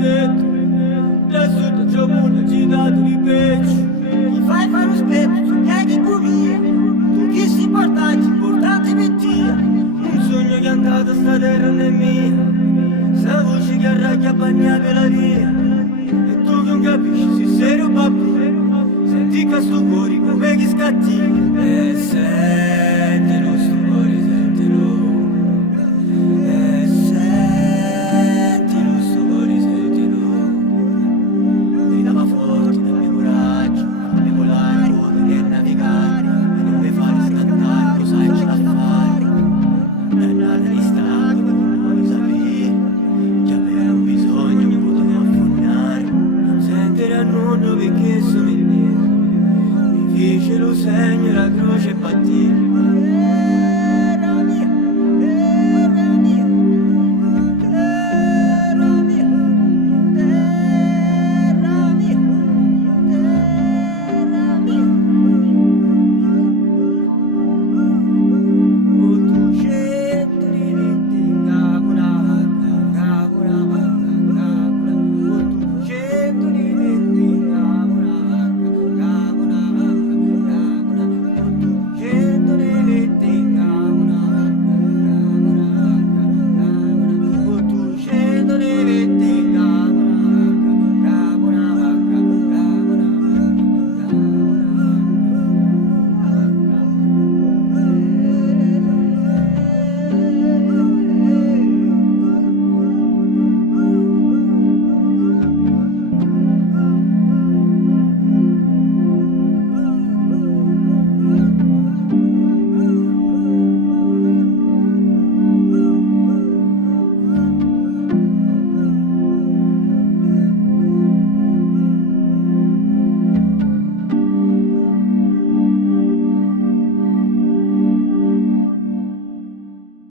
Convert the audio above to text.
presetto, adesso ti gioco una gita di peggio. Mi fai fare un spetto, tu pieghi buia. Tu chi si importante per te. Un sogno che è andato a sta terra non è mia. Sta voce che arraglia bagna per la via. E tu che non capisci, sei serio babbo. Senti che sto cuore come che scatti. E sentilo sto cuore, sentilo. E sentilo sto cuore, sentilo. Mi dava forte, dammi coraggio. E volare come che navigare. E non mi fare scattare, lo sai ce la fare. E nada di stacco, non sapere. Che avevo bisogno, mi potevo affondare. Non sentire a nulla perché sono in me. Mi fece lo segno, la croce e battì.